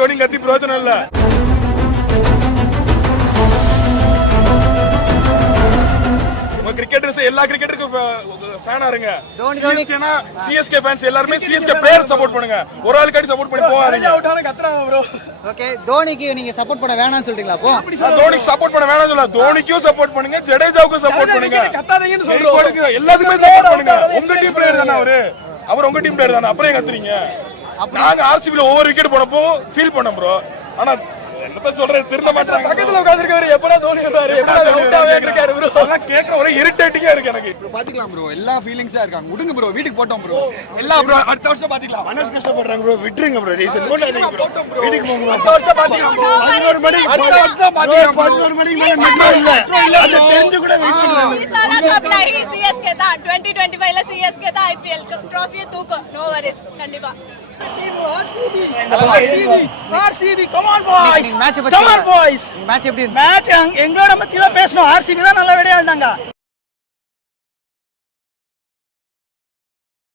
தோனி கத்தி பிரயோஜனம் இல்ல. கிரிக்கெட்டர்ஸ் எல்லா கிரிக்கெட்டருக்கும் ஃபேனா இருங்க. சிஎஸ்கே ஃபேன்ஸ் எல்லாரும் சிஎஸ்கே பிளேயர் சப்போர்ட் பண்ணுங்க. ஒரு ஆளுக்காடி சப்போர்ட் பண்ணி போவாதீங்க. அவுட் ஆன கத்துறாங்க ப்ரோ. ஓகே, தோனிக்கு நீங்க சப்போர்ட் பண்ண வேணாம்னு சொல்றீங்களா? அப்போ தோனிக்கு சப்போர்ட் பண்ண வேணாம்னு சொல்ல, தோனிக்கும் சப்போர்ட் பண்ணுங்க, ஜடேஜாவுக்கும் சப்போர்ட் பண்ணுங்க. கத்தாதீங்கன்னு சொல்றோம். எல்லாத்துக்குமே சப்போர்ட் பண்ணுங்க. உங்க டீம் பிளேயர் தானே அவர் உங்க டீம் பிளேயர் தானே, அப்புறம் கத்துறீங்க. நாங்க ஆர்சிபில ஒவ்வொரு விக்கெட் போனப்போ ஃபீல் பண்ணோம் ப்ரோ. ஆனா என்னத்த சொல்றது திருந்த மாட்டாங்க. பக்கத்துல உட்கார்ந்திருக்காரு, எப்படா தோனி வருவாரு, எப்படா அவுட் ஆவே இருக்காரு ப்ரோ. அதெல்லாம் கேக்குற ஒரே இரிட்டேட்டிங்கா இருக்கு எனக்கு. ப்ரோ பாத்துக்கலாம் ப்ரோ, எல்லா ஃபீலிங்ஸா இருக்காங்க. விடுங்க ப்ரோ, வீட்டுக்கு போட்டோம் ப்ரோ. எல்லா ப்ரோ அடுத்த வருஷம் பாத்துக்கலாம். மனசு கஷ்டப்படுறாங்க ப்ரோ, விட்டுருங்க ப்ரோ. ஜெய்சன் போடாதீங்க ப்ரோ, வீட்டுக்கு போங்க. அடுத்த வருஷம் பாத்துக்கலாம் ப்ரோ. 11 மணிக்கு அடுத்த வருஷம் பாத்துக்கலாம். 11 மணிக்கு மேல மெட்ரோ இல்ல. அது தெரிஞ்சு கூட வெயிட் பண்ணுங்க. விசாலா கப்ல சிஎஸ்கே தான் 2025 ல சிஎஸ்கே தான் ஐபிஎல் ட்ராஃபியை தூக்கும். No worries. கண்டிப்பா RCB come on boys, match come on boys. Match எப்படி மேட்ச் எங்களோட பத்தி தான் பேசணும். ஆர்சிபி தான் நல்லா விளையாண்டாங்க.